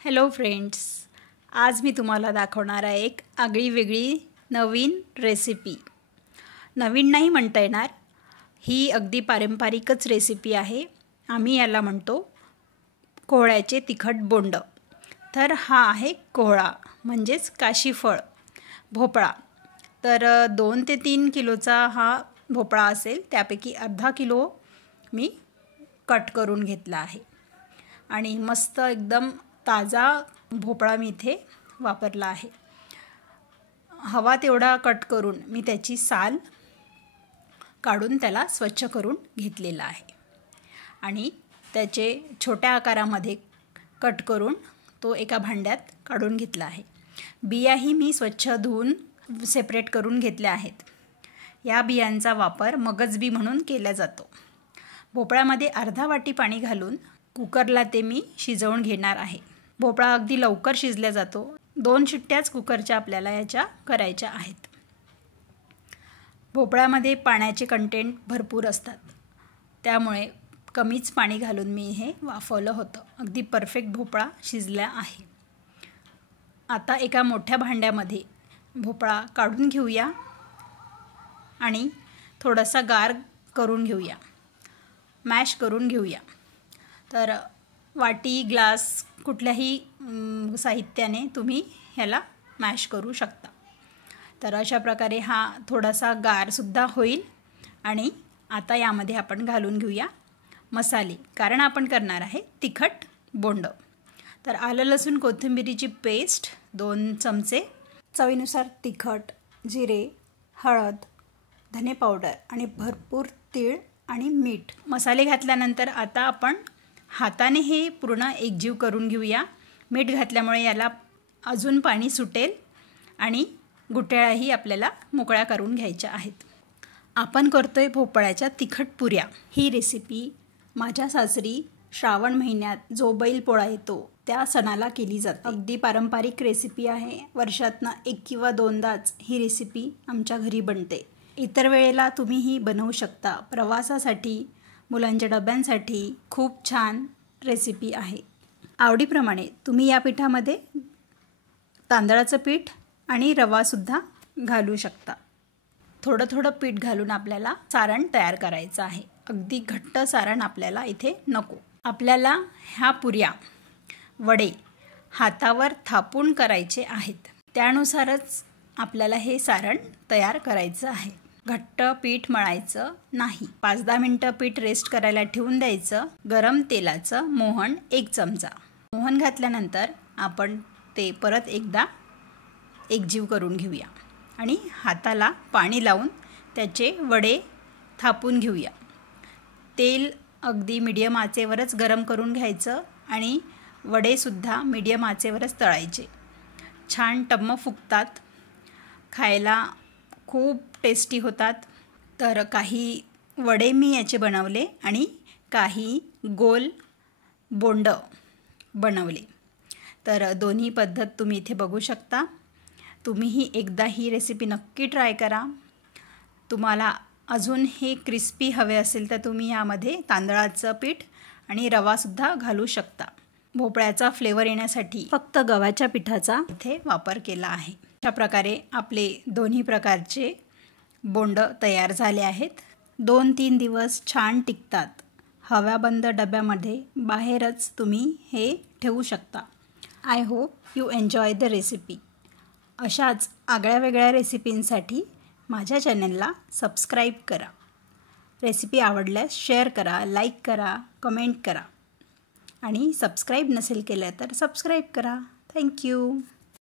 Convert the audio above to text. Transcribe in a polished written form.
Hello friends, आज मी तुम्हाला दाखवणार आहे एक आगळीवेगळी नवीन रेसिपी. नवीन नाही म्हणता येणार, ही अगदी पारंपरिकच रेसिपी आहे. आम्ही याला म्हणतो कोहळ्याचे तिखट बोंड. तर हा आहे कोहळा म्हणजेच काशीफळ, भोपळा. तर 2 ते 3 किलोचा हा भोपळा असेल, त्यापैकी अर्धा किलो मी कट करून घेतला आहे. आणि मस्त एकदम ताजा भोपळा मी इथे वापरला आहे. हवा तेवढा कट करून मी त्याची साल काढून त्याला स्वच्छ करून घेतलेला आहे आणि त्याचे छोट्या आकारामध्ये कट करून तो एका भांड्यात काढून घेतला आहे. बियाही मी स्वच्छ धुवून सेपरेट करून घेतल्या आहेत. या बियांचा वापर मगजबी म्हणून केला जातो. भोपळ्यामध्ये अर्धा वाटी पाणी घालून कुकरला ते मी शिजवून घेणार आहे. भोपळा अगदी लवकर शिजला जातो. 2 शिट्ट्याच कुकरच्या आपल्याला याच्या करायच्या आहेत. भोपळ्यामध्ये पाण्याचे कंटेंट भरपूर असतात, त्यामुळे कमीच पाणी घालून मी हे वाफवलं होतं. अगदी परफेक्ट भोपळा शिजला आहे. आता एका मोठ्या भांड्यामध्ये भोपळा काढून घेऊया आणि थोडासा गार करून घेऊया, मॅश करून घेऊया. तर वाटी, ग्लास कुठल्याही साहित्याने तुम्ही ह्याला मॅश करू शकता. तर अशा प्रकारे हा थोडासा गारसुद्धा होईल. आणि आता यामध्ये आपण घालून घेऊया मसाले, कारण आपण करणार आहे तिखट बोंड. तर आलं लसूण कोथिंबिरीची पेस्ट 2 चमचे, चवीनुसार तिखट, जिरे, हळद, धने पावडर आणि भरपूर तीळ आणि मीठ. मसाले घातल्यानंतर आता आपण हाताने हे पूर्ण एकजीव करून घेऊया. मीठ घातल्यामुळे याला अजून पाणी सुटेल आणि गुठळ्याही आपल्याला मोकळ्या करून घ्यायच्या आहेत. आपण करतोय भोपळ्याच्या तिखट पुऱ्या. ही रेसिपी माझ्या सासरी श्रावण महिन्यात जो बैलपोळा येतो त्या सणाला केली जाते. अगदी पारंपरिक रेसिपी आहे. वर्षातनं 1 किंवा 2दाच ही रेसिपी आमच्या घरी बनते. इतर वेळेला तुम्ही ही बनवू शकता. प्रवासासाठी, मुलांच्या डब्यांसाठी खूप छान रेसिपी आहे. आवडीप्रमाणे तुम्ही या पिठामध्ये तांदळाचं पीठ आणि रवासुद्धा घालू शकता. थोडं थोडं पीठ घालून आपल्याला सारण तयार करायचं आहे. अगदी घट्ट सारण आपल्याला इथे नको. आपल्याला ह्या पुऱ्या, वडे हातावर थापून करायचे आहेत. त्यानुसारच आपल्याला हे सारण तयार करायचं आहे. घट्ट पीठ मळायचं नाही. 5-10 मिनटं पीठ रेस्ट करायला ठेवून द्यायचं. गरम तेलाचं मोहन 1 चमचा. मोहन घातल्यानंतर आपण ते परत एकदा एकजीव करून घेऊया आणि हाताला पाणी लावून त्याचे वडे थापून घेऊया. तेल अगदी मीडियम आचेवरच गरम करून घ्यायचं आणि वडेसुद्धा मीडियम आचेवरच तळायचे. छान टम्म फुगतात, खायला खूप टेस्टी होतात. तर काही वडे मी याचे बनवले आणि काही गोल बोंड बनवले. तर दोन्ही पद्धत तुम्ही इथे बघू शकता. तुम्हीही एकदा ही रेसिपी नक्की ट्राय करा. तुम्हाला अजून हे क्रिस्पी हवे असेल तर तुम्ही यामध्ये तांदळाचं पीठ आणि रवासुद्धा घालू शकता. भोपळ्याचा फ्लेवर येण्यासाठी फक्त गव्हाच्या पिठाचा इथे वापर केला आहे. अशा प्रकारे आपले दोन्ही प्रकारचे बोंड तयार झाले आहेत. 2-3 दिवस छान टिकतात. हवाबंद डब्यामध्ये बाहेरच तुम्ही हे ठेवू शकता. I hope you enjoy the recipe. अशाच आगळ्या वेगळ्या रेसिपींसाठी माझ्या चॅनलला सबस्क्राईब करा. रेसिपी आवडल्यास शेअर करा, लाईक करा, कमेंट करा आणि सबस्क्राईब नसेल केलं तर सबस्क्राईब करा. थँक्यू.